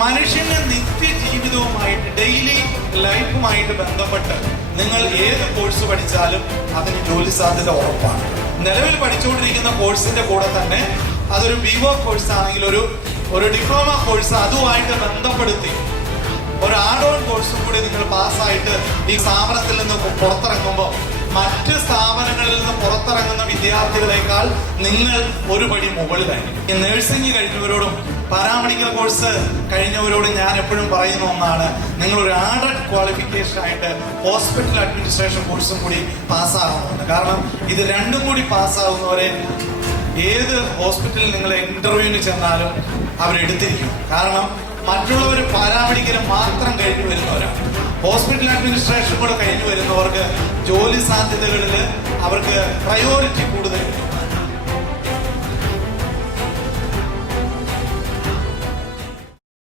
മനുഷ്യന്റെ നിത്യജീവിതവുമായിട്ട് ഡെയിലി ലൈഫുമായിട്ട് ബന്ധപ്പെട്ട് നിങ്ങൾ ഏത് കോഴ്സ് പഠിച്ചാലും അതിന് ജോലി സാധ്യത ഉറപ്പാണ്. നിലവിൽ പഠിച്ചുകൊണ്ടിരിക്കുന്ന കോഴ്സിന്റെ കൂടെ തന്നെ അതൊരു ബിവോ കോഴ്സ് ആണെങ്കിൽ ഒരു ഡിപ്ലോമ കോഴ്സ് അതുമായിട്ട് ബന്ധപ്പെടുത്തി ഒരു ആഡ് ഓൺ കോഴ്സും കൂടി നിങ്ങൾ പാസ്സായിട്ട് ഈ സ്ഥാപനത്തിൽ നിന്ന് പുറത്തിറങ്ങുമ്പോൾ മറ്റ് സ്ഥാപനങ്ങളിൽ നിന്ന് പുറത്തിറങ്ങുന്ന വിദ്യാർത്ഥികളെക്കാൾ നിങ്ങൾ ഒരു പടി മുകളിലായിരിക്കും. ഈ നഴ്സിംഗ് കഴിഞ്ഞവരോടും പാരാമെഡിക്കൽ കോഴ്സ് കഴിഞ്ഞവരോടും ഞാൻ എപ്പോഴും പറയുന്ന ഒന്നാണ്, നിങ്ങൾ ഒരു ആഡഡ് ക്വാളിഫിക്കേഷൻ ആയിട്ട് ഹോസ്പിറ്റൽ അഡ്മിനിസ്ട്രേഷൻ കോഴ്സും കൂടി പാസ്സാകുന്നുണ്ട്. കാരണം ഇത് രണ്ടും കൂടി പാസ്സാകുന്നവരെ ഏത് ഹോസ്പിറ്റലിൽ നിങ്ങൾ ഇന്റർവ്യൂവിന് ചെന്നാലും അവരെടുത്തിരിക്കും. കാരണം മറ്റുള്ളവർ പാരാമെഡിക്കൽ മാത്രം കഴിഞ്ഞു വരുന്നവരാണ്. ഹോസ്പിറ്റൽ അഡ്മിനിസ്ട്രേഷൻ കൂടെ കഴിഞ്ഞു വരുന്നവർക്ക് ജോലി സാധ്യതകളിൽ അവർക്ക് പ്രയോറിറ്റി കൂടുതൽ.